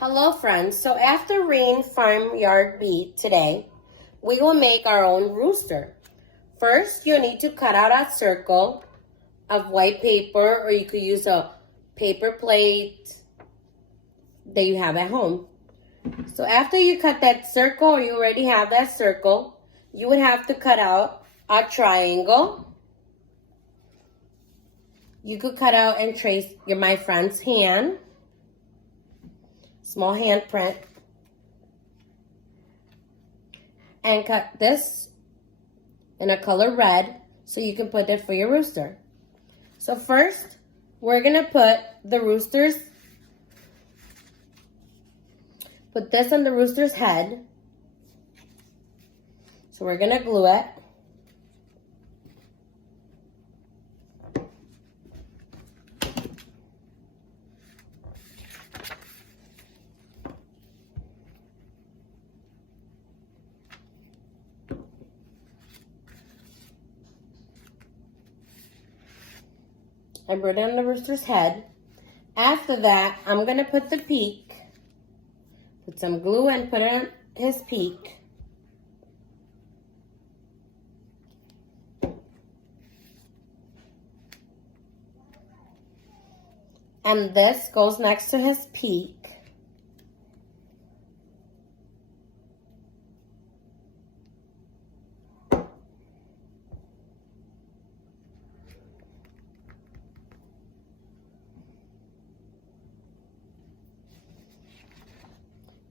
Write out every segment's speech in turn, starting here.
Hello friends, so after Rain Farmyard Beat today, we will make our own rooster. First, you'll need to cut out a circle of white paper, or you could use a paper plate that you have at home. So after you cut that circle, or you already have that circle, you would have to cut out a triangle. You could cut out and trace my friend's hand. Small handprint, and cut this in a color red so you can put it for your rooster. So first, we're gonna put this on the rooster's head. So we're gonna glue it. I put it on the rooster's head. After that, I'm going to put the peak. Put some glue and put it on his peak. And this goes next to his peak.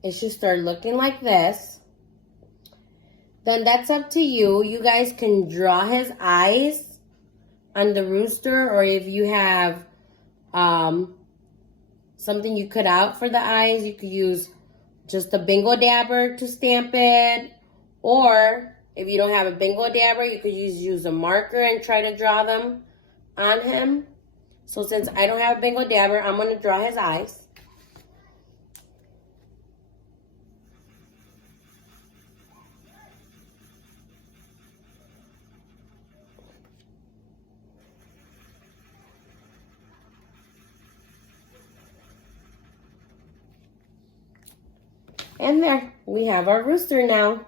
It should start looking like this. Then that's up to you. You guys can draw his eyes on the rooster, or if you have something you cut out for the eyes, you could use just a bingo dabber to stamp it. Or if you don't have a bingo dabber, you could use a marker and try to draw them on him. So since I don't have a bingo dabber, I'm going to draw his eyes. And there, we have our rooster now.